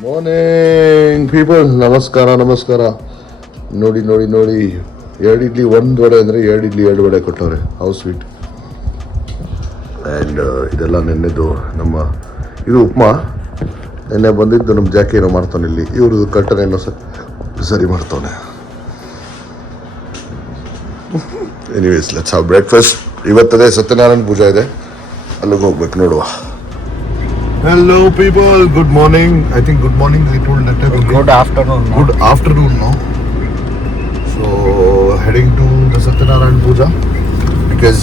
Morning people, ನಮಸ್ಕಾರ ನಮಸ್ಕಾರ. ನೋಡಿ ನೋಡಿ ನೋಡಿ, 2 ಇಡ್ಲಿ 1 ವಡೆ ಅಂದರೆ 2 ಇಡ್ಲಿ 2 ವಡೆ ಕೊಟ್ಟವ್ರೆ. How sweet. ಆ್ಯಂಡ್ ಇದೆಲ್ಲ ನೆನ್ನೆದು ನಮ್ಮ ಇದು ಉಪ್ಮಾ. ನೆನ್ನೆ ಬಂದಿದ್ದು ನಮ್ಮ ಜಾಕಿ ಏನೋ ಮಾಡ್ತಾನೆ ಇಲ್ಲಿ, ಇವ್ರದ್ದು ಕಟ್ಟನೆ ಏನೋ ಸರಿ ಮಾಡ್ತಾನೆ. Anyways, let's have breakfast. ಇವತ್ತದೇ ಸತ್ಯನಾರಾಯಣ ಪೂಜಾ ಇದೆ, ಅಲ್ಲಿಗೆ ಹೋಗ್ಬೇಕು, ನೋಡುವ. Hello people, good morning. I think good morning I told that time. Good afternoon. Good afternoon now. So heading to the Satyanarayan Puja because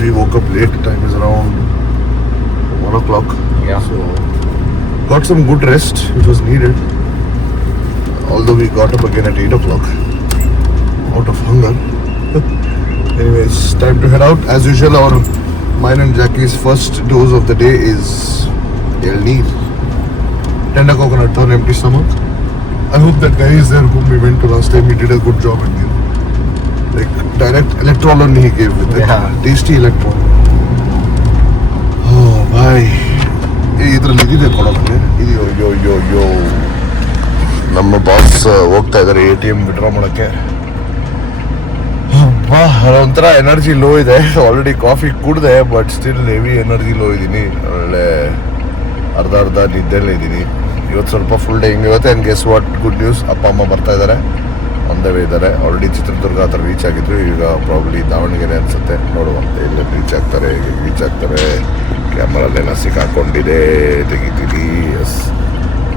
we woke up late. Time is around 1 o'clock. Yeah. So got some good rest which was needed. Although we got up again at 8 o'clock out of hunger. Anyways, time to head out. As usual, mine and Jackie's first dose of the day is Elneer. Tender coconut on empty stomach. I hope that guy is there whom we went to last time. He did a good job in there. Like direct electrolyte he gave with it. Yeah. Tasty electrolyte. Oh bhai. ಇದರಲ್ಲಿ ಇದಿದೆ ಕೊಡೋಕ್ಕೆ. ಇದು ಯೋ ನಮ್ಮ boss ಹೋಗ್ತಾ ಇದ್ದಾರೆ ATM withdraw ಮಾಡೋಕ್ಕೆ. ಒಂಥರ energy low ಇದೆ. ಆಲ್ರೆಡಿ ಕಾಫಿ ಕುಡಿದೆ, but still heavy energy low ಇದ್ದೀನಿ. ಒಳ್ಳೆ ಅರ್ಧ ನಿದ್ದೆಲ್ಲೇ ಇದ್ದೀನಿ. ಇವತ್ತು ಸ್ವಲ್ಪ ಫುಲ್ ಡೇ ಹಿಂಗೆ ಇವತ್ತು. And guess what, good news, ಅಪ್ಪ ಅಮ್ಮ ಬರ್ತಾ ಇದ್ದಾರೆ, ಆನ್ ದ ವೇ ಇದ್ದಾರೆ. ಆಲ್ರೆಡಿ ಚಿತ್ರದುರ್ಗ ಹತ್ರ ರೀಚ್ ಆಗಿದ್ರು, ಈಗ ಪ್ರಾಬ್ಲಿ ದಾವಣಗೆರೆ ಅನಿಸುತ್ತೆ. ನೋಡುವ ಎಲ್ಲ ರೀಚ್ ಆಗ್ತಾರೆ, ಹೇಗೆ ರೀಚ್ ಆಗ್ತಾರೆ. ಕ್ಯಾಮರಲ್ಲೇನೋ ಸಿಕ್ಕಾಕೊಂಡಿದೆ, ತೆಗಿತೀನಿ. Yes,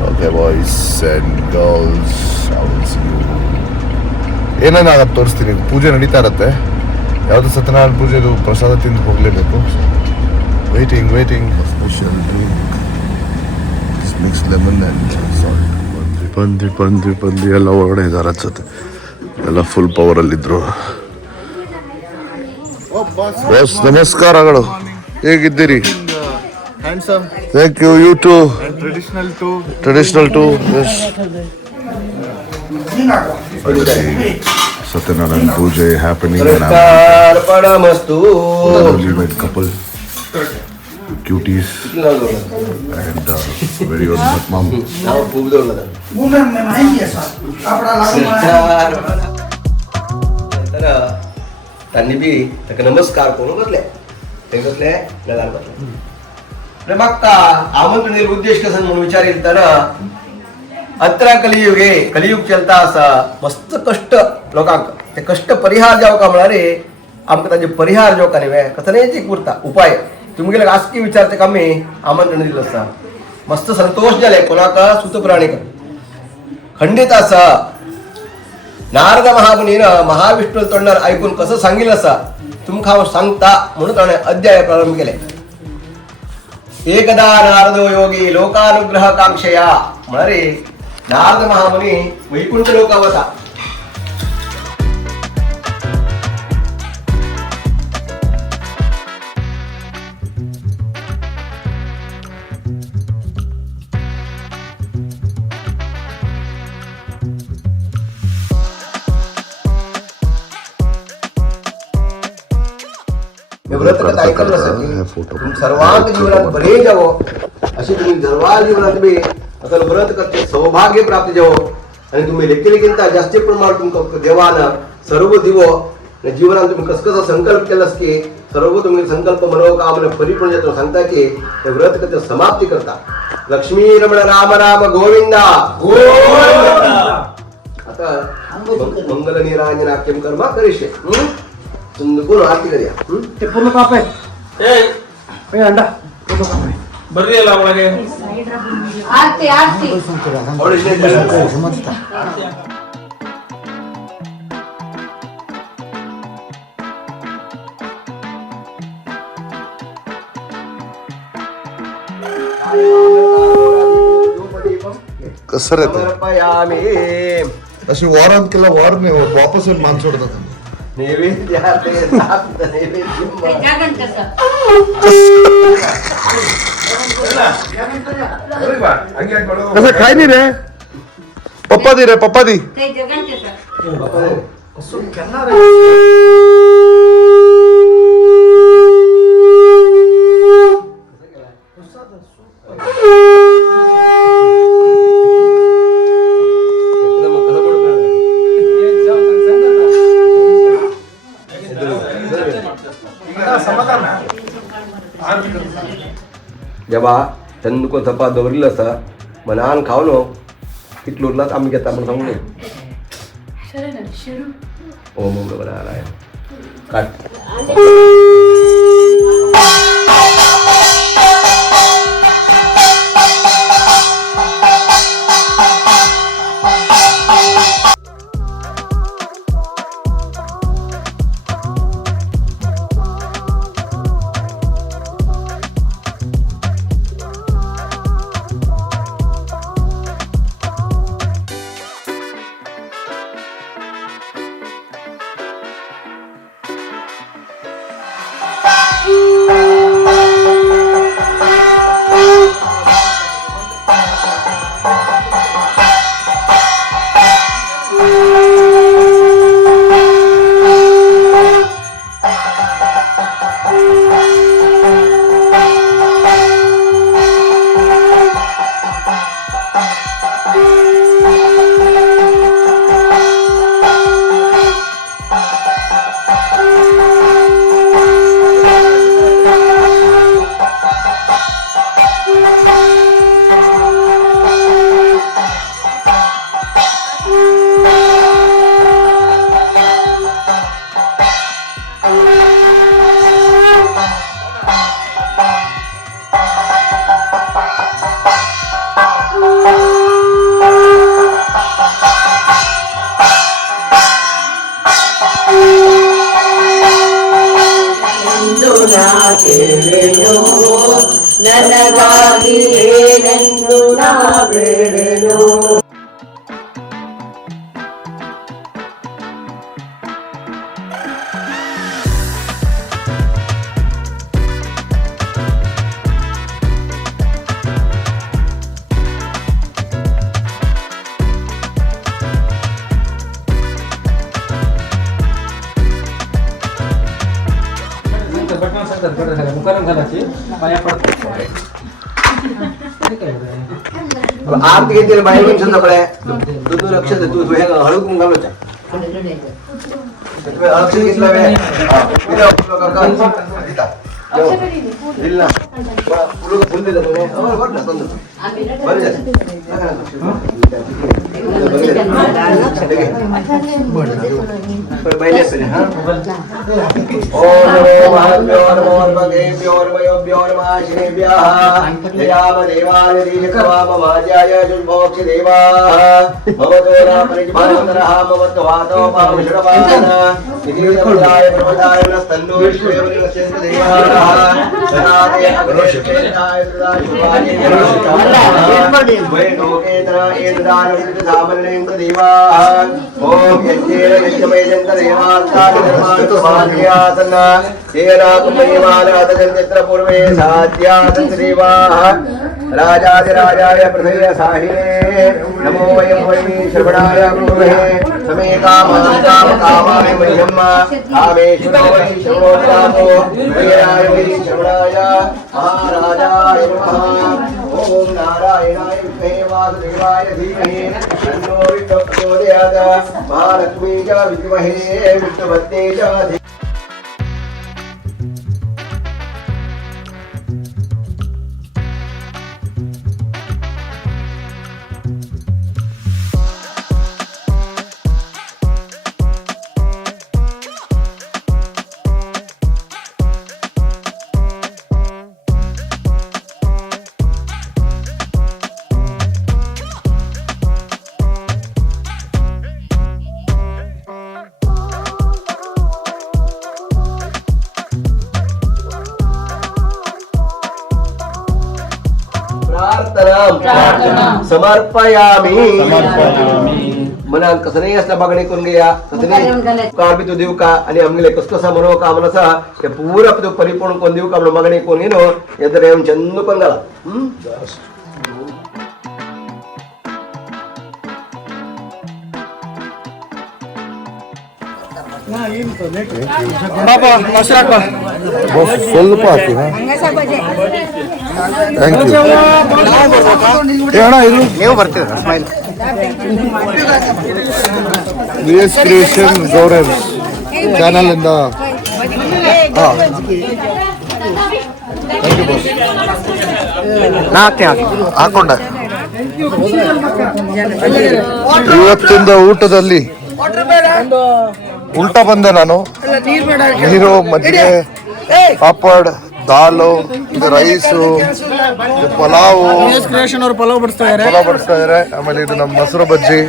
okay boys and girls, ಏನೇನಾಗತ್ತೆ ತೋರಿಸ್ತೀನಿ. ಪೂಜೆ ನಡೀತಾ ಇರತ್ತೆ. ಯಾವುದು ಸತ್ಯನಾರಾಯಣ ಪೂಜೆದು ಪ್ರಸಾದ ತಿಂದು ಹೋಗಲೇಬೇಕು. Waiting special drink mix lemon and salt. ಬಂದು ಎಲ್ಲ ಹೊರಗಡೆ ಇದ್ದಾರೆ ಅನ್ಸುತ್ತೆ. ಎಲ್ಲ ಫುಲ್ ಪವರಲ್ಲಿದ್ದರು. ಬಾಸ್ ನಮಸ್ಕಾರಗಳು, ಹೇಗಿದ್ದೀರಿ? Thank you. You too. Traditional too. Satyanarayana ಪೂಜೆ happening. Couple cuties and very old mom. त्यांनी बी त्याका नमस्कार करून बसले ते बसले नगार बसले रे बघता आमंत्रण उद्देश कसं म्हणून विचारेल तर अत्रा कलियुगे कलियुग चलता असा मस्त कष्ट लोकांक ते कष्ट परिहार जाव का म्हणा रे आमका त्याचे परिहार जो का नाही कसं नाही कुर्ता उपाय तुम्ही राजकीय विचारते का मी आमंत्रण दिलं असता. मस्त संतोष झाले कोणाका सुतप्राणिक खंडित असा नारद महामुनीनं महाविष्णू तोंडार ऐकून कसं सांगितलं असा तुमका सांगता म्हणून त्याने अध्याय प्रारंभ केले. एकदा नारदो योगी लोकानुग्रह कांक्षया म्हणारे नारद महामुनी वैकुंठ लोकावता. व्रत कथा ऐकलं नसेल सर्वांग जीवनात बरे जावो अशी तुम्ही सर्वांग जीवनात बी असं व्रत करते सौभाग्य प्राप्त जावो आणि तुम्ही लेखीलिगिंत जास्ती प्रमाण तुमका देवानं सर्व दिवो जीवनात तुम्ही कसं संकल्प केलास की सर्व तुम्ही संकल्प मनोकामना परिपूर्ण जातो सांगता की हे व्रत कथा समाप्ती करता. लक्ष्मी रमण राम राम गोविंदा गोविंदा. आता मंगल निरांजनाख्यम कर्मा करिष्ये. कोण आरती करूया. ते पूर्ण काप आहे. अंडा पूर्ण काप आहे. ಬರ್ರಿ ಅಲ್ಲ ಒಳಗೆ ಆರ್ತಿ ಆರ್ತಿ कसं रे अशी वॉर केला वॉर नाही वापस येऊन मान सोडतात. नैवेद्य कसं काय नाही रे. पप्पा दी रे पप्पा दी. जेव्हा त्यांनी कोण चपात दवरिल्लो आसा मनान खावनो कितलो उरलात आमी घेता म्हण सांगून ओम ओम नमः नारायण काट ನನಗಾಗಿ ಏನೆಂದು ನಾ ಬೇಡೆನು. आरती घेतील बाहेर सगळे तू लक्ष दे तू हळू घालवच लक्ष घेतलं फुल दिलं पूर्वे राजाधिराजाय प्रथय साहिने नमो वयं वै श्रवणाय गुरुहे समे कामान् कामकामाय मह्यं कामेश्वरो वै श्रवणोदातो वीराय वै श्रवणाय महाराजाय नमः। ओम नारायणाय विद्महे वासुदेवाय धीमहि तन्नो विष्णुः प्रचोदयात्। महालक्ष्मी च विद्महे विष्णुपत्नी च धीमहि। समर्पयामी मनात कसं नाही असल्या मागणी करून घ्या कसं नाही काळ बी तू देऊ का आणि आमले कस कसा मनोकामना असा ते पूर्ण तू परिपूर्ण कोण देऊ का म्हणून मागणी करून घेनो यात रेम चंदू पण घाला ಸ್ವಲ್ಪ ಹಾಕಿ ಥ್ಯಾಂಕ್ ಯು ಅಣ್ಣ ಇದು ನೀವು ಬರ್ತೀರಾ smile VS creation Gaurav channel ಇಂದ ಹಾಕೊಂಡೆ. ಇವತ್ತಿಂದ ಊಟದಲ್ಲಿ ಉಲ್ಟಾ ಬಂದೆ ನಾನು. ನೀರು, ಮಜ್ಜಿಗೆ, ಪಾಪಡ್, ದಾಲು, ಇದು ರೈಸು, ಇದು ಪಲಾವು ಪಲಾವ್ ಬಡಿಸ್ತಾ ಇದಾರೆ. ಆಮೇಲೆ ಇದು ನಮ್ಮ ಮೊಸರು ಬಜ್ಜಿ,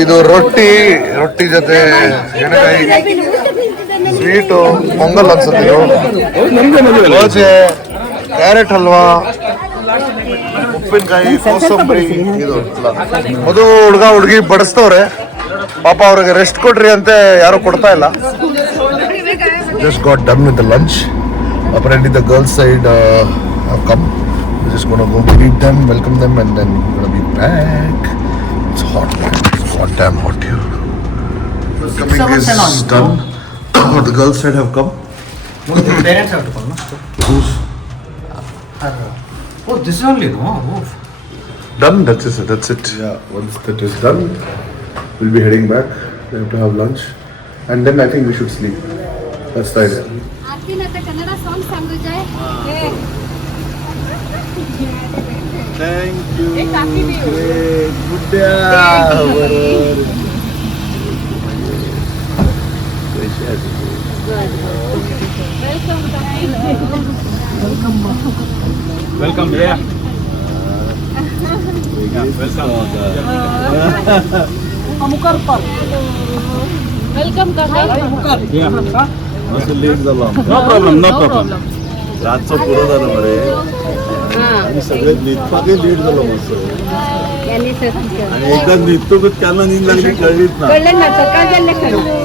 ಇದು ರೊಟ್ಟಿ ಜೊತೆ ಎಣ್ಣೆಕಾಯಿ, ಸ್ವೀಟು, ಪೊಂಗಲ್ ಅನ್ಸುತ್ತೆ, ದೋಸೆ, ಕ್ಯಾರೆಟ್ ಹಲ್ವಾ, ಉಪ್ಪಿನಕಾಯಿ, ಕೋಸಂಬರಿ. ಇದು ಮದು ಹುಡುಗಿ ಬಡಿಸ್ತವ್ರೆ. ಪಾಪ ಅವ್ರಿಗೆ ರೆಸ್ಟ್ ಕೊಡ್ರಿ ಅಂತ ಯಾರು ಕೊಡ್ತಾ ಇಲ್ಲ. Just got done with the lunch. Apparently the girls side have come. We're just gonna go greet them, welcome them, and then we're gonna be back. It's hot, man. It's goddamn hot here. Welcoming is done. Oh, the girls side have come. Parents have to come, no? Who's Oh, this is only, no? Oh. done? That's it. Yeah, once that is done, we'll be heading back. We have to have lunch, and then I think we should sleep. That's the idea. आरती ना तर Kannada song सांगू जाय. Thank you. एक काफी भी हो. Good day. Welcome here. Welcome करता. असं लेट झालं. No problem. रातचं पुरं झालं मरे. आणि सगळे निघपाके लेट झालं मस्त. आणि एकदा निघतो की त्यांना नींद लागली कळलीच ना.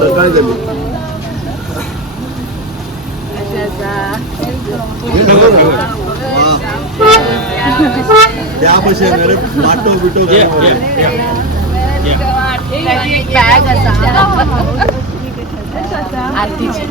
सकाळ झाली. त्या पैसे रे माटो बिटो बॅग आरतीची.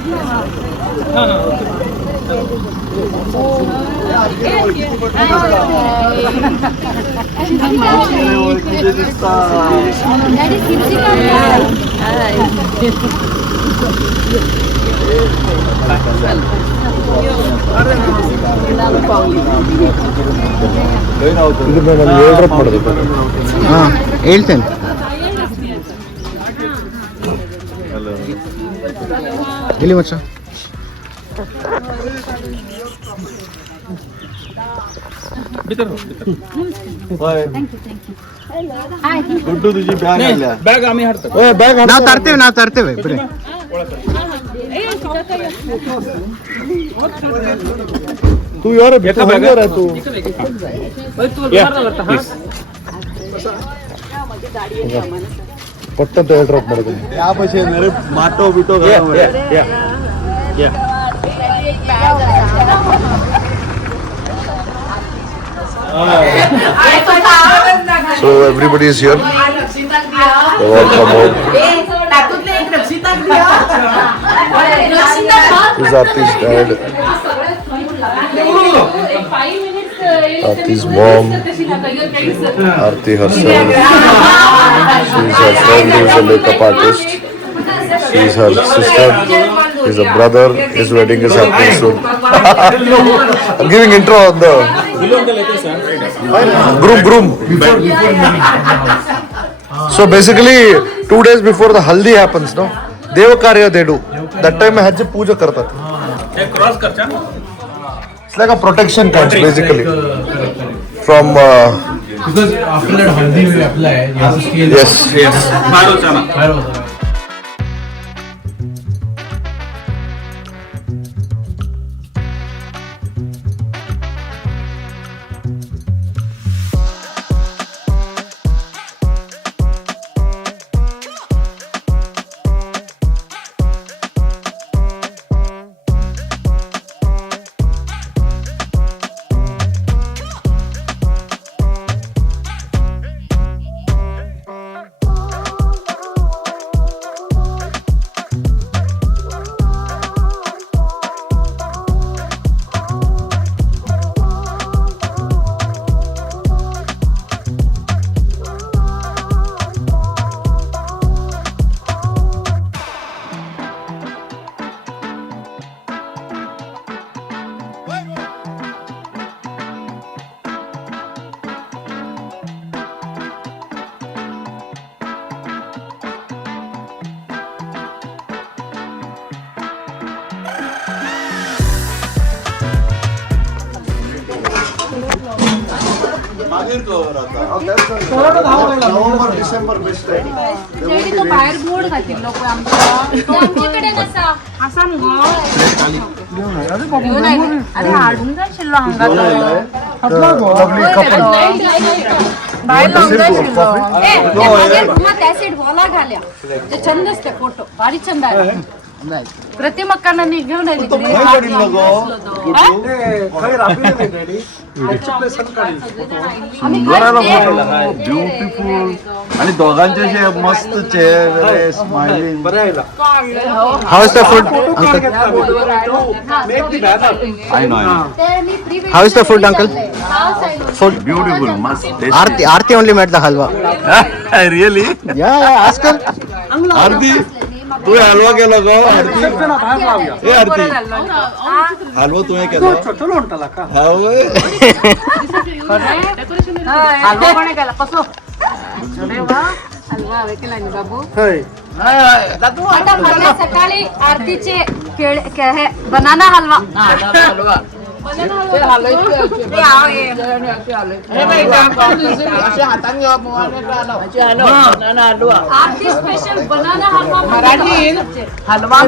ಹೇಳ್ತೇನೆ. ಇಲ್ಲಿ ಮಚ್ಚ गुड्डू तुझी बॅग आणल्या. ಬ್ಯಾಗ್ ಆಮೇಲೆ ಹಾಡ್ತಾರೆ. ನಾವು ತರ್ತೇವೆ ಬಿಡಿ. तू यार अंदर है तू. पट्टन तो ड्रॉप ಮಾಡಿದೆ. त्या पैसे रे माटो बिटो So everybody is here. They all come out. This Aarti's dad. Aarti's mom. Aarti herself. She's her friend who's a makeup artist. She's her sister. He's a brother. His wedding is happening soon. I'm giving intro on the groom. So basically 2 days before the haldi happens, no? Devakarya they do. That time में हज पूजा करतात. It's like a protection kind basically. From Because after that haldi will apply, you have to scale. yes. November December best आहे. तो बाहेर board घातील लोक आमच्याकडे नसा असा मग अरे हाडून जाशील अंगात बाहेर लावून जाशील त्या सीट बोला घाल्या ते छंद असते फोटो भारी छंद आहे प्रतिमक्कांना घेऊन ब्युटिफुल आणि दोघांचे असे मस्त चेहरे smiling. How is the food? I know How is the food, uncle? Food. Beautiful मस्त. Aarti only made the halwa. Really Yeah, ask her. आरती तू हलवा केला का आरती? ए आरती हलवा तुम्ही केला? हा होय. सकाळी आरतीचे बनाना हलवा आरती स्पेशल बनाना हलवा हलवा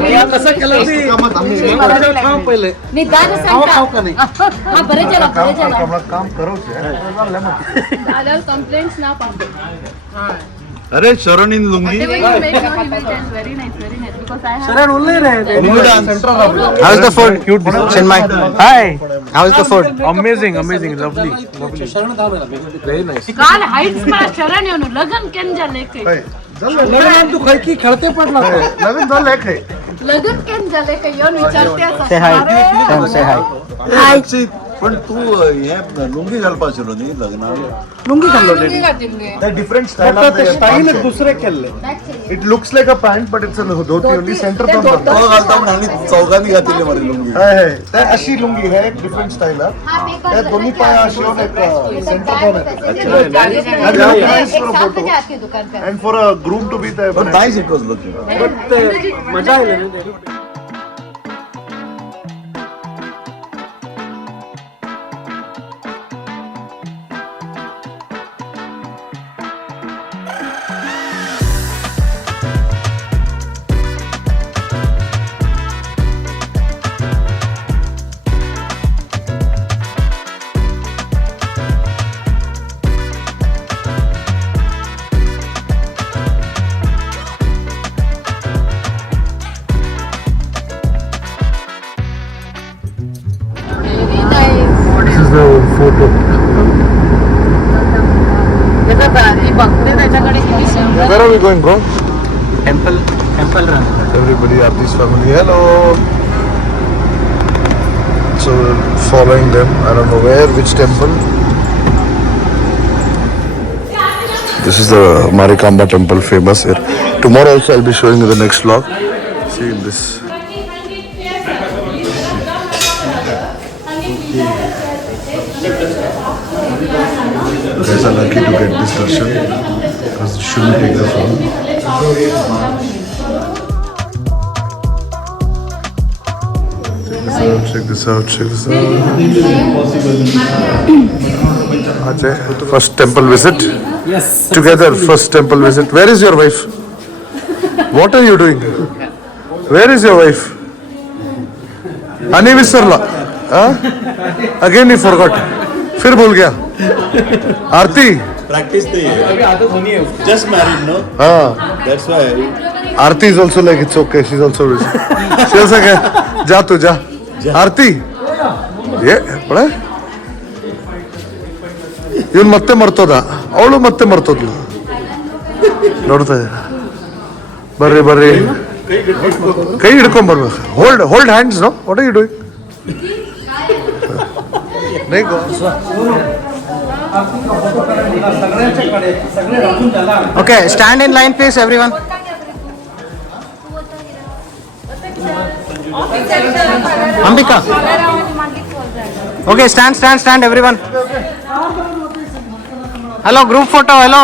निदान बरे चला काम करो कंप्लेंट्स ना पाहतो अरे शरण इन lungi. How is the food? Chinmay. Hi. How is the food? Amazing, lovely. काल हाईट्स मला शरण येऊन लग्न केन झाले नवीन झालं आहे काय? लग्न केन झाले का येऊन विचारते Say hi. Say hi. अक्षित, पण तू हे लुंगी घालपाशिलो न्ही लग्नाला. डिफरंट स्टाईल दुसरे केले. It looks like a pant but it's a dhoti only centre पण तो घालता पण आणि चौघांनी घातली मरे लुंगी. अशी लुंगी आहे एक डिफरंट स्टाईल त्या दोन्ही पाया अशी होऊन एक सेंटर पण and for a groom to be पण नाईस इट वॉज लुकिंग. मजा आली. Photo Where are we going, bro? Temple run. Everybody at this family. Hello. So following them. I don't know where, which temple. This is the Marikamba temple, famous here. Tomorrow also I'll be showing you the next vlog. See in this. You guys are lucky to get this darshan because you shouldn't take the phone. Check this out. Ajay, first temple visit? Yes. Together, first temple visit. Where is your wife? What are you doing? Where is your wife? Ani visarla. Again he forgot. फिर भूल गया. आरती. Practice the just married, no? हाँ. That's why. Aarti is also like it's okay. She's also busy. She's like, जा तू जा. Aarti. ये पड़ा? ಇವನು ಮತ್ತೆ ಮರ್ತೋದ, ಅವಳು ಮತ್ತೆ ಮರ್ತೋದ್ಲು. ನೋಡ್ತಾ ಬರ್ರಿ ಕೈ ಹಿಡ್ಕೊಂಡ್ ಬರ್ಬೇಕು. Hold hands. No what are you doing? Okay, stand in line, please, everyone. Ambika. Okay, stand, everyone. Hello, group photo. Hello.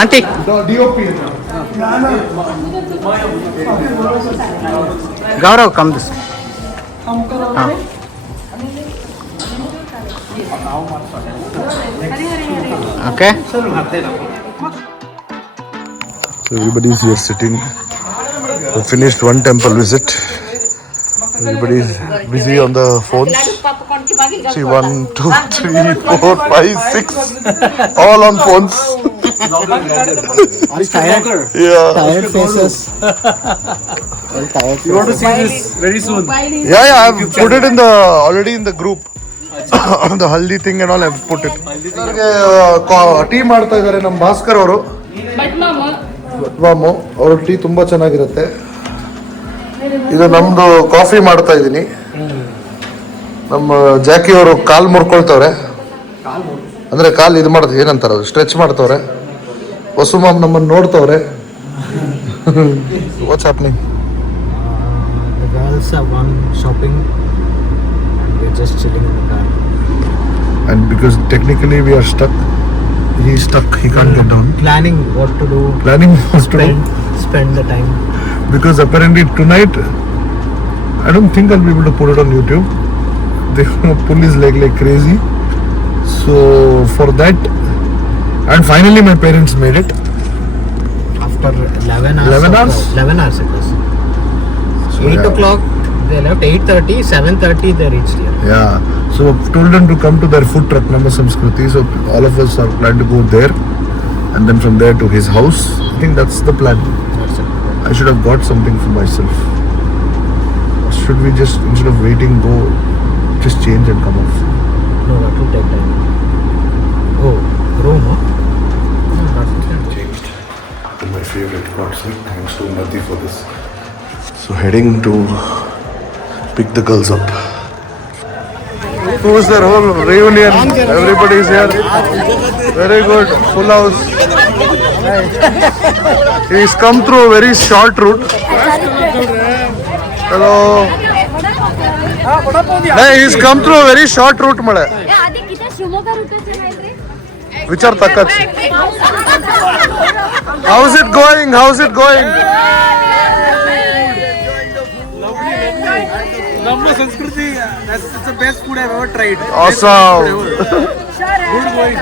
Auntie. Gaurav, come this. Okay. So everybody is here sitting. We finished one temple visit. Everybody is busy on the phones. See, 1, 2, 3, 4, 5, 6. All on phones. Yeah. Tired faces. You want to see this very soon? Yeah, I've put it in the already in the group. The haldi thing and all, I've put it. Tea ಮಾಡ್ತಾ ಇದ್ದಾರೆ ನಮ್ಮ ಭಾಸ್ಕರ್ ಅವರು. ಬಟ್ಮಾಮು ಅವ್ರ tea ತುಂಬಾ ಚೆನ್ನಾಗಿರುತ್ತೆ. ಇದು ನಮ್ದು coffee ಮಾಡ್ತಾ ಇದ್ದೀನಿ. ನಮ್ಮ ಜಾಕಿ ಅವರು ಕಾಲ್ ಮುರ್ಕೊಳ್ತವ್ರೆ, ಅಂದ್ರೆ ಕಾಲ್ ಇದು ಮಾಡ್ತಾರೆ, ಏನಂತಾರ ಸ್ಟ್ರೆಚ್ ಮಾಡ್ತವ್ರೆ. ವಸುಮಾಮ್ ನಮ್ಮನ್ನು ನೋಡ್ತವ್ರೆ. What's happening? The girls have gone shopping. We're just chilling in the car. And because technically we are stuck, he's stuck, he can't get down. Planning what to do. Planning was to Spend the time. because apparently tonight I don't think I'll be able to put it on YouTube. They pull his leg like crazy. So for that, and finally my parents made it. After 11 hours. 11 hours? 11 hours it was. So 8 yeah. o'clock they left. 8:30, 7:30 they reached here. Yeah. So I've told them to come to their food truck, Nama Samskriti. So all of us are planning to go there, and then from there to his house. I think that's the plan. That's it. I should have got something for myself. Or should we just, instead of waiting, go just change and come off? No, that will take time. Oh, room, huh? No, that's okay. Changed to my favorite concert. Thanks to Nadi for this. So heading to pick the girls up. Who's their whole reunion? Everybody is here. Very good. Full house. He's come through a very short route. Hello. Hey, he's come through a very short route, male. Vichar takat. How's it going? How's it going? Namma Sanskriti, that's the best food I've ever tried. Awesome. Good going.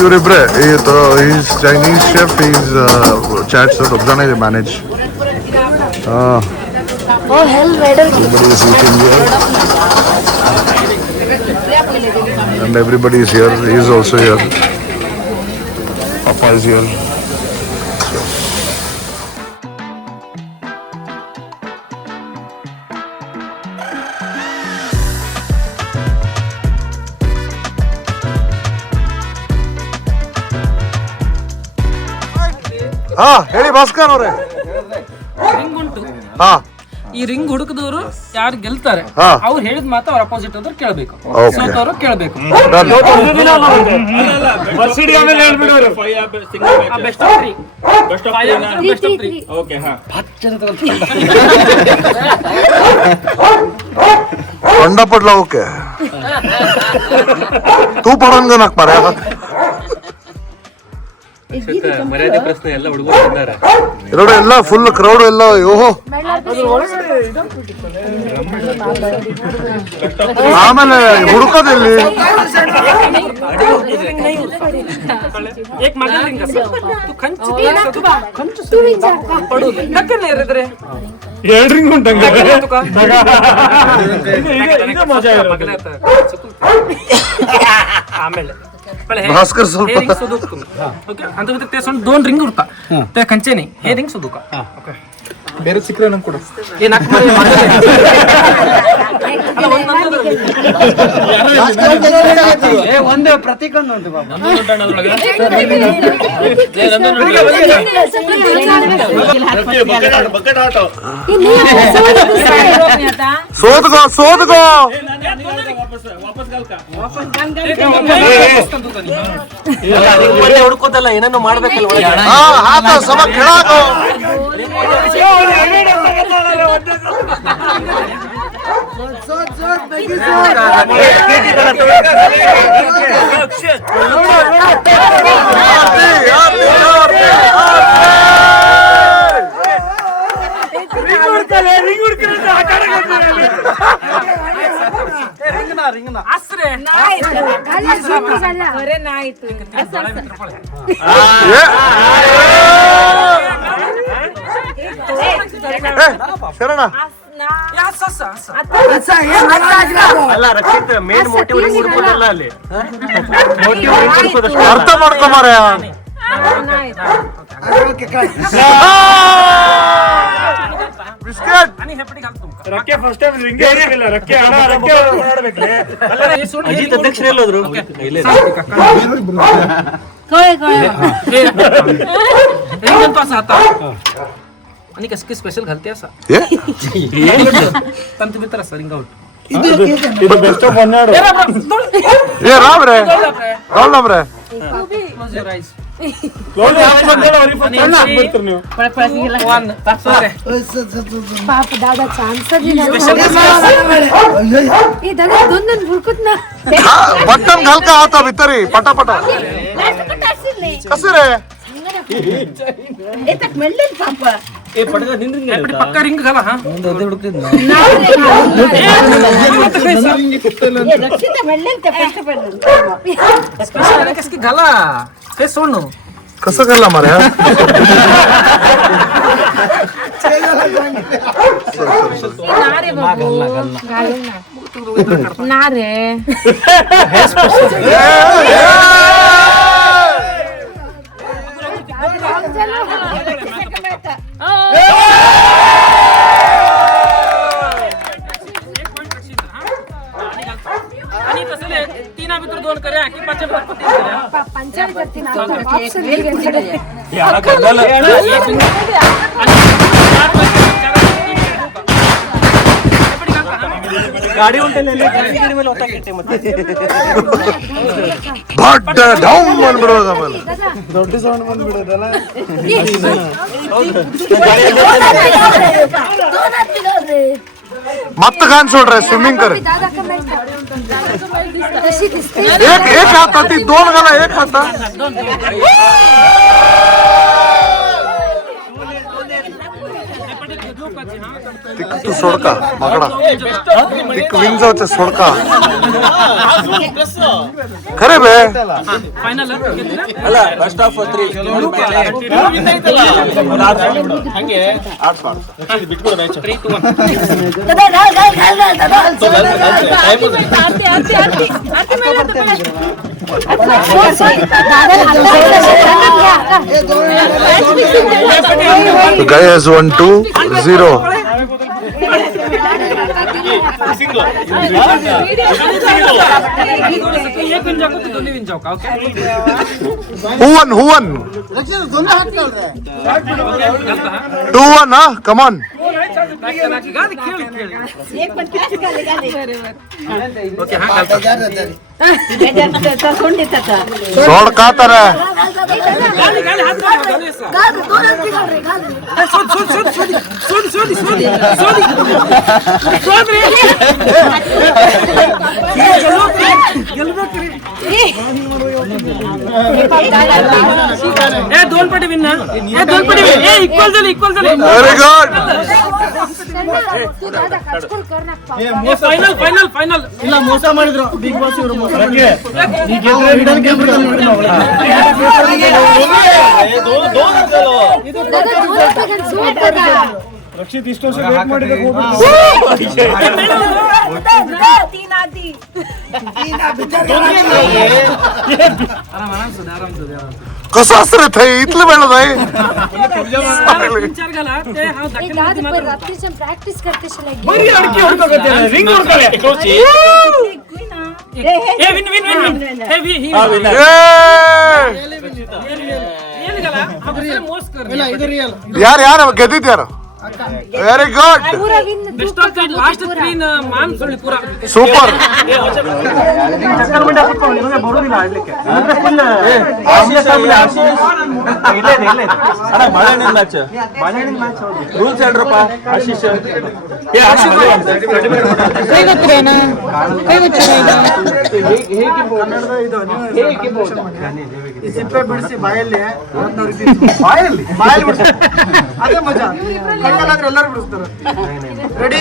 ಇವರಿಬ್ರೆ is Chinese chef, is ಚಾಟ್ಸ್ ಒಬ್ಬನೇ ಇದೆ manage. Everybody is eating here. And everybody is here. He is also here. Papa is here. ಹಾ ಹೇಳಿ ಭಾಸ್ಕರ್ ಅವರೇ. Ring ಉಂಟು. ಹಾ ಈ ರಿಂಗ್ ಹುಡುಕದವರು ಯಾರು ಗೆಲ್ತಾರೆ ಹಾ. ಅವ್ರು ಹೇಳಿದ ಮಾತು ಅವ್ರ ಅಪೋಸಿಟ್ ಆದ್ರು ಕೇಳಬೇಕು, Okay. ಸೋತವರು ಕೇಳಬೇಕು. अंडा पडला ओके तू पडून ग नाक मार्या ಮರ್ಯಾದೆ ಪ್ರಶ್ನೆ ಎಲ್ಲ ಹುಡುಗರು ಇದ್ದಾರೆ. ಎರಡು ಎಲ್ಲ ಫುಲ್ ಕ್ರೌಡ್ ಎಲ್ಲ ಓಹೋ. ಆಮೇಲೆ ಹುಡುಕೋದಿಲ್ಲಿ ಎರಡು ರಿಂಗ್ ಉಂಟಂಗ ಆಮೇಲೆ ಭಾಸ್ಕರ್ ಸ್ವಲ್ಪ दोन रिंग उरता त्या खंचे नाही हे रिंग सुद्धा का ಬೇರೆ ಸಿಕ್ಕರೆ ನಂಗೆ ಕೊಡು. हे नाक ಒಂದು ಪ್ರತಿಕೊಂದು ಉಂಟು ಬಾಬಾ. ಸೋದ್ಗೋ ಸೋದ್ಗೋ ಹುಡ್ಕೋದಲ್ಲ ಏನೇನೋ ಮಾಡ್ಬೇಕಲ್ಲ ಹಾ ಆತ ಸಮ ಕೇಳಾಕೋ ಶರಣ ಅಲ್ಲ ರಕ್ಷಿತ್ ಮೇನ್ ಮೋಟಿವ್ ಹುಡುಕೋದಲ್ಲ ಅಲ್ಲಿ ಅರ್ಥ ಮಾಡ್ಕೊ ಮಾರಾಯ. ಬಿಸ್ಕೆಟ್ ರಕ್ಕೆ ಫಸ್ಟ್ ಟೈಮ್ ರಿಂಗೇ ಇರಲಿಲ್ಲ ರಕ್ಕೆ ಅಜಿತ್ ಅಧ್ಯಕ್ಷರು ಎಲ್ಲೋದ್ರು रिंगण पास आता आणि कसं स्पेशल घालते असा तंतु बितर असं रिंग आउट ಇದು ಬೆಸ್ಟ್ ಆಫ್ 12 ಏ ರಾಮ್ರೆ ರಾಮ್ ನಮ್ರೆ क्लोज योर आईज ಕ್ಲೋಸ್ ಆಗ್ಬಿಡ್ತೀರಿ ನೀವು वन sorry बाप दादा चान्स दिला ए दादा दोन बुरकुत ना बटन घाल का आता भितरी पटापट कसं रे ए तक मिळले पाप ए पडगा निंद्रिंग पक्का रिंग घाला हा ए रक्षिता मिळले ते फर्स्ट पडले स्पेशल कसकी घाला ते सोडू कसं घालला माराया ना रे बाबू घालून ना रे आणि तसं तीना मित्र दोन करूया की पाचशे तीन करूया पंचायत करते ना ऑप्शन दिले याला घालायला गाडी ಉಂಟಲ್ಲ ಗಾಡಿ ಮೇಲೆ ಹೋಗ್ತಾ ಕೆಟ್ಟೆ ಮತ್ತೆ ಬಟ್ ಡೌನ್ ಬಂದ್ಬಿಡೋದು ಆಮೇಲೆ ದೊಡ್ಡ ಸೌಂಡ್ ಬಂದ್ಬಿಡೋದಲ್ಲ ಮತ್ತೆ ಕಾಣಿಸೋಡ್ರೆ स्विमिंग करे दादा का मैच कशी दिसते एक हातात ती दोन घाला एक हातात तू सोडका माकडा तिक विंग जाऊचे सोडका खरे बे ಫೈನಲ್ ಅಲ್ಲ ಫಸ್ಟ್ ಆಫ್ 3 ಹಂಗೆ ಬಿಟ್ಬಿಡು ಮ್ಯಾಚ್ 3 2 1 दादा घाल दादा आरती मेला तो The guy has won 2-0. एक विन जाओ तो दोन्ही विन जाओ का okay Who won? 2-1, huh? Come on. गाडी खेळ एक पण कॅच गाली ओके हा घालता त्याचा सोड देतात सोड का तर गाडी गाडी हात घालू असा गाल दोन घाल रे घाल सोड रे ए दोन पटी विन ना ए दोन पटी विन ए इक्वल झाले Very good. तू दादा कचकोल कर ना ಫೈನಲ್ ಇಲ್ಲ ಮೋಸ ಮಾಡಿದ್ರು ಬಿಗ್ ಬಾಸ್ ಇವರು ಮೋಸ ಹಿಡನ್ ಕ್ಯಾಮ್ರಾದಲ್ಲಿ ನೋಡಿ दादा दोन सेकंड सोड दादा ರಕ್ಷಿತ್ ಇಷ್ಟು ವರ್ಷ ವೇಟ್ ಮಾಡಿದ್ರೆ तीन आधी कसं असं रे थाई इथलं मिळत आहे विचार घाला ते हा ए दादा पर रात्रीच्या प्रॅक्टिस करते शलाय ಬರೀ ಅಡಿಕೆ ಹೊಡ್ಕೋಕತ್ತೆ ರಿಂಗ್ ಹೊಡ್ಕೊಳ್ಳಿ ए विन ए वी ही ಏನು ಗಲ ಅಬ್ರೆ ಮೋಸ್ कर ಇಲ್ಲ ಇದು ರಿಯಲ್ ಯಾರು ಗೆದ್ದಿದ್ಯಾರು ವೆರಿ ಗುಡ್ पूरा win best of the last 3 ಮಾನ್ ಸುಳ್ಳಿ ಪೂರಾ ಸೂಪರ್ ಬರೋದಿಲ್ಲ ಆಡ್ಲಿಕ್ಕೆ ಅಣ್ಣ ಬಾಳೆಹಣ್ಣಿನ ಮ್ಯಾಚ್ ರೂಲ್ಸ್ ಹೇಳ್ರಪ್ಪ ಆಶೀಶ್ ಸಿಪ್ಪೆ ಬಿಡಿಸಿ ಬಾಯಲ್ಲಿ ಬಾಯಲ್ಲಿ ಬಿಡಿಸಿ ಅದೇ ಮಜಾ ಎಲ್ಲರೂ ಬಿಡಿಸ್ತಾರೆ ರೆಡಿ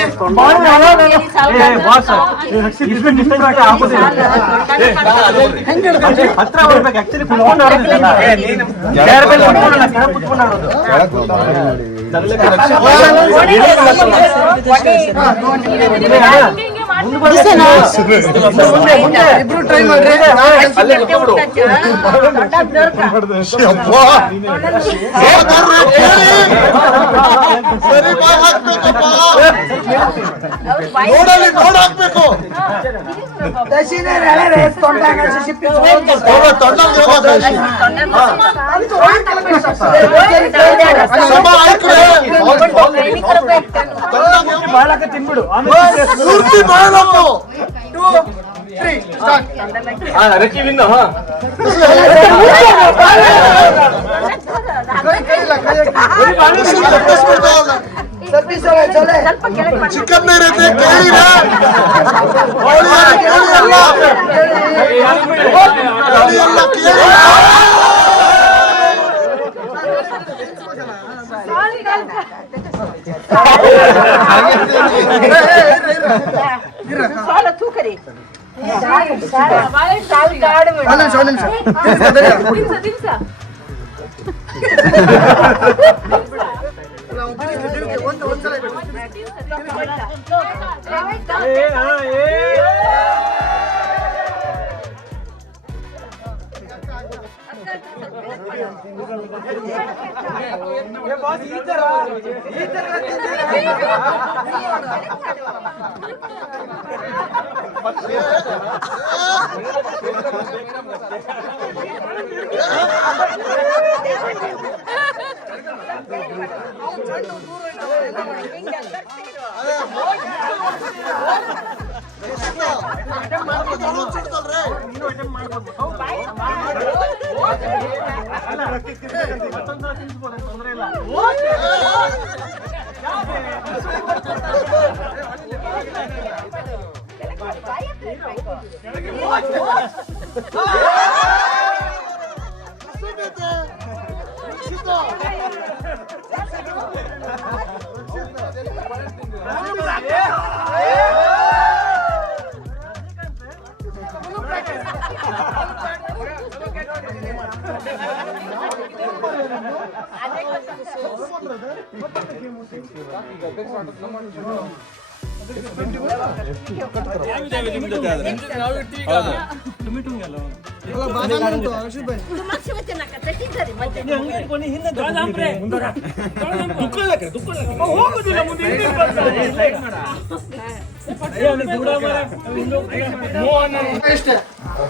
ಹತ್ರ ಬರ್ಬೇಕು ಆಕ್ಚುಲಿ ಇಬ್ರು ಟ್ರೈ ಮಾಡ್ರಿ ನೋಡಾಕ್ಬೇಕು ತಿನ್ಬಿಡು ಪೂರ್ತಿ ಬಾಳಬೇಕು. ರಕ್ಕಿ ವಿನ್ ಚಿಕನ್ ಇರುತ್ತೆ ಕೇಳಿರ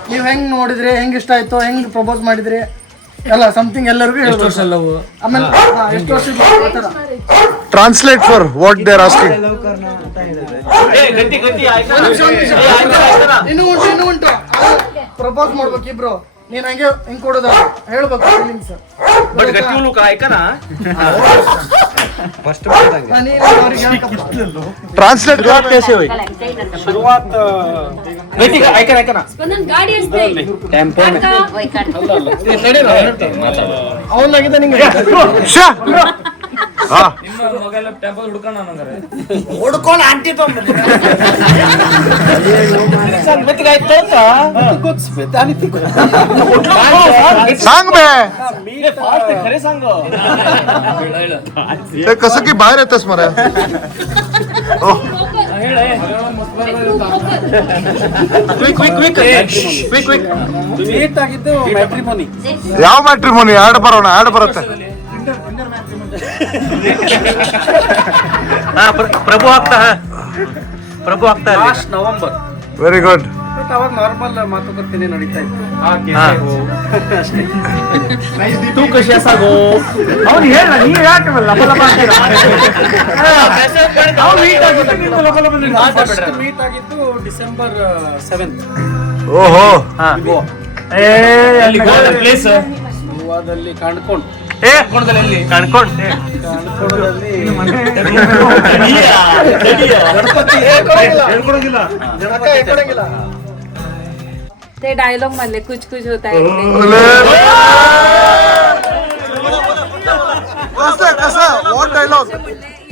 ನೀವ್ ಹೆಂಗ್ ನೋಡಿದ್ರಿ, ಹೆಂಗ್ ಇಷ್ಟ ಆಯ್ತು, ಹೆಂಗ್ ಪ್ರಪೋಸ್ ಮಾಡಿದ್ರಿ ಎಲ್ಲ ಸಮಥಿಂಗ್ ಎಲ್ಲರಿಗೂ ಆಮೇಲೆ ಎಷ್ಟು ವರ್ಷ translate for what they are asking. ಇನ್ನೂ ಉಂಟು ಪ್ರಪೋಸ್ ಮಾಡ್ಬೇಕು ಇಬ್ರು. ನೀನ್ ಹಂಗೆ ಹಿಂಗ್ ಕೊಡೋದ ಹೇಳ್ಬೇಕು ಫೀಲಿಂಗ್ಸ್. ट्रांसलेट शुरुआत गाड़ी ಅವನಾಗಿದೆ ನಿಂಗೆ ಮೊಬೈಲ್ ಟೆಂಪೋ ಹುಡ್ಕೊಂಡು ಹುಡ್ಕೊಂಡು ಆಂಟಿ सांग बे खरे सांग ते कसं की बाहेर येतस मरा ಲೇಟ್ ಆಗಿದ್ದು ಮ್ಯಾಟ್ರಿಮೋನಿ. ಯಾವ ಮ್ಯಾಟ್ರಿಮೋನಿ ಆಡ್ ಬರೋಣ ಆಡ್ ಬರುತ್ತೆ. ಪ್ರಭು ಆಗ್ತಾ ಲಾಸ್ಟ್ ನವೆಂಬರ್. Very good. ಅವಾಗ ನಾರ್ಮಲ್ ಮಾತುಕತೆ ನಡೀತಾ ಇತ್ತು. तू कशी असा गो ಅವ್ನು ಹೇಳ, ನೀ ಯಾಕೆ ಮೀಟ್ ಆಗಿದ್ದು ಡಿಸೆಂಬರ್ 7th ಓಹೋ ಪ್ಲೇಸ್ ಗೋವಾದಲ್ಲಿ ಕಾಣ್ಕೊಂಡು ಕಣ್ಕೊಂಡು ते डायलॉग मधले कुछ कुछ होता है कसं कसं व्हॉट डायलॉग.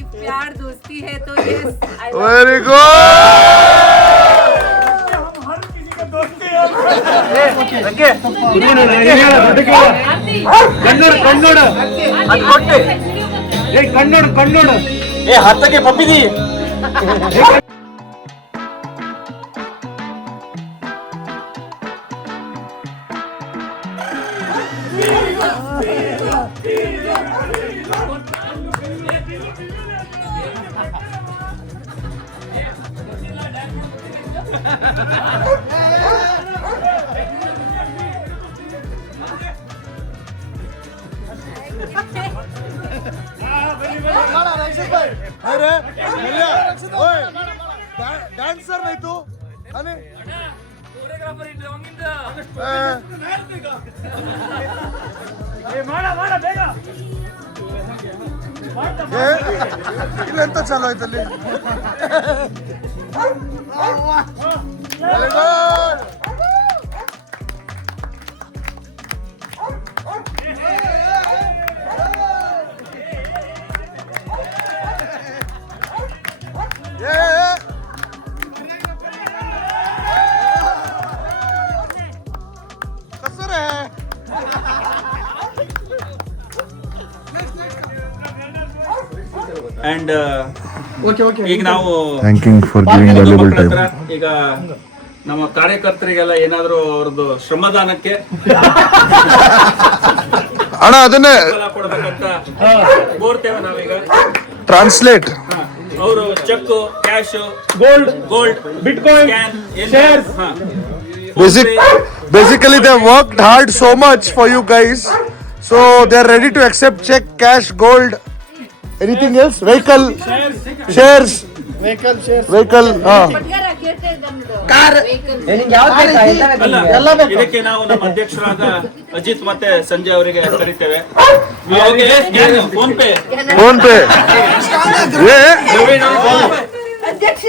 इफ प्यार दोस्ती है तो yes, I love very good. ಕಣ್ಣೋಡು ಏ ಹತ್ತಕ್ಕೆ ಪಪ್ಪಿದಿ ಡ್ಯಾನ್ಸರ್ ಆಯ್ತು ಇಲ್ಲೆಂತ ಚಾಲು ಆಯ್ತಲ್ಲಿ. ಅಂಡ್ ಈಗ ನಾವು thanking for giving valuable time. ಈಗ ನಮ್ಮ ಕಾರ್ಯಕರ್ತರಿಗೆಲ್ಲ ಏನಾದ್ರು ಅವ್ರದ್ದು ಶ್ರಮದಾನಕ್ಕೆ ಅಣ್ಣ ಅದನ್ನೇ ಫಲ ಕೊಡ್ಬೇಕಂತ ಕೋರ್ತೇವೆ ನಾವೀಗ. ಟ್ರಾನ್ಸ್ಲೇಟ್. ಅವರು cheque, cash, gold, bitcoin, shares, Basically they worked hard so much for you guys, so they are ready to accept check, cash, gold, anything else, vehicle, shares, vehicle. ಇದಕ್ಕೆ ನಾವು ನಮ್ಮ ಅಧ್ಯಕ್ಷರಾದ ಅಜಿತ್ ಮತ್ತೆ ಸಂಜಯ್ ಅವರಿಗೆ ಕರಿತೇವೆ. ಫೋನ್ ಪೇ अध्यक्ष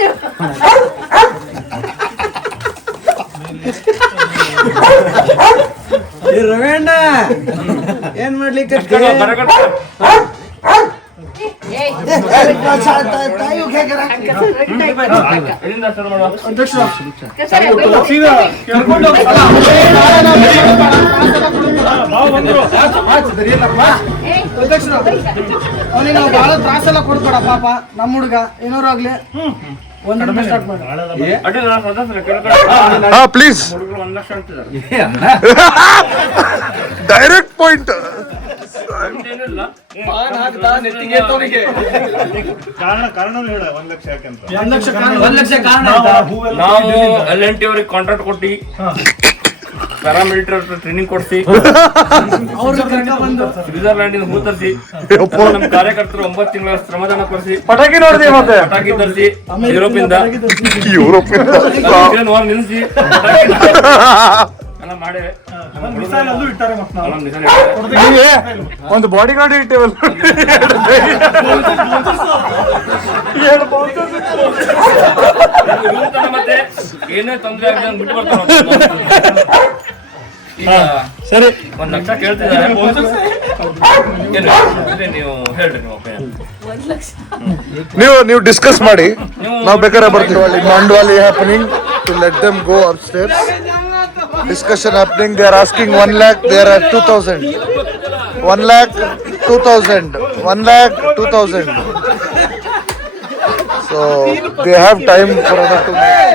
ರವೇಣ್ಣ ಏನ್ ಮಾಡ್ಲಿಕ್ಕೆ ಅವನಿಗೆ ನಾವು ಬಹಳ ತ್ರಾಸೆಲ್ಲ ಕೊಡ್ಬೇಡ ಪಾಪ, ನಮ್ಮ ಹುಡುಗ ಏನಾರು ಆಗ್ಲಿ ಒಂದ್ ಸ್ಟಾರ್ಟ್ ಮಾಡಿ. Please. Direct point. ನಾವು L&T ಅವ್ರಿಗೆ ಕಾಂಟ್ರಾಕ್ಟ್ ಕೊಟ್ಟಿ ಪ್ಯಾರಾಮಿಲಿಟರಿ ಟ್ರೈನಿಂಗ್ ಕೊಡ್ಸಿ ಸ್ವಿಟ್ಜರ್ಲ್ಯಾಂಡ್ ಇಂದ ಹೂ ತರಿಸಿ ನಮ್ಮ ಕಾರ್ಯಕರ್ತರು 9 ತಿಂಗಳ ಶ್ರಮದಾನ ಕೊಡಿಸಿ ಪಟಾಕಿ ತರಿಸಿ ಯುರೋಪ್ ನಿಲ್ಲಿಸಿ ಎಲ್ಲ ಮಾಡೇವೆ. ಒಂದು ಬಾಡಿ ಗಾರ್ಡ್ ಇಟ್ಟೇವಲ್ಲ. ಮತ್ತೆ ಏನೇ ತೊಂದರೆ ಆಗಿದೆ ಬಿಟ್ಟು ಬರ್ತಾರೆ. ಈಗ ಸರಿ, 1 ಲಕ್ಷ ಕೇಳ್ತಿದ್ದಾರೆ. ನೀವು ಹೇಳ್ರಿ ನೀವು ಡಿಸ್ಕಸ್ ಮಾಡಿ, ನಾವು ಬೇಕಾದ್ರೆ ಬರ್ತೀವಿ. ಮಂಡ್ವಾಲಿ happening to let them go upstairs. Discussion happening. They are asking 1 lakh. They are at 2,000. 1 lakh, 2,000. 1 lakh, 2,000. So they have time for another 2 minutes.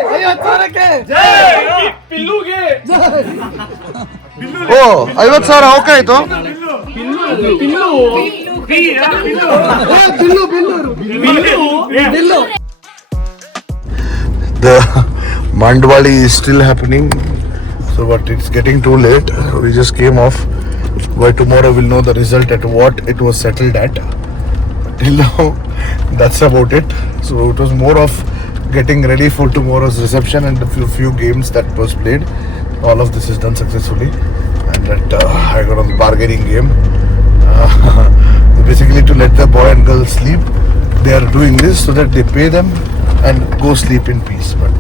Oh, 50,000 okay ಆಯ್ತು. The Mandwali is still happening. So but it's getting too late. We just came off. By tomorrow we'll know the result at what it was settled at. Till now, that's about it. So it was more of getting ready for tomorrow's reception and a few games that was played. All of this is done successfully. And that I got on the bargaining game. Basically to let the boy and girl sleep. They are doing this so that they pay them and go sleep in peace. But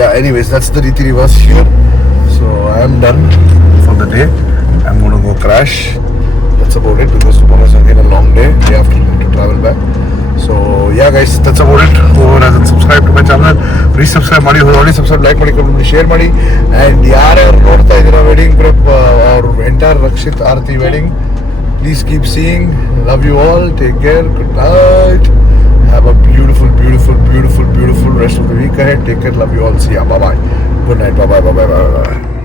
yeah, anyways, that's the Riti Rivas here. So I am done for the day. I'm going to go crash. That's about it, because tomorrow is again a long day. Day after we need to travel back. So guys that's about it. Over as subscribe to my channel, please subscribe ಮಾಡಿ, already subscribe, like ಮಾಡಿ, comment ಮಾಡಿ, share ಮಾಡಿ. And ಯಾರ್ಯಾರು ನೋಡ್ತಾ ಇದ್ದೀರಾ wedding prep ಅವ್ರ entire Rakshit Aarathi wedding, please keep seeing. Love you all, take care, good night, have a beautiful rest of the week ahead. Take care, love you all, see ya, bye bye, good night, bye bye.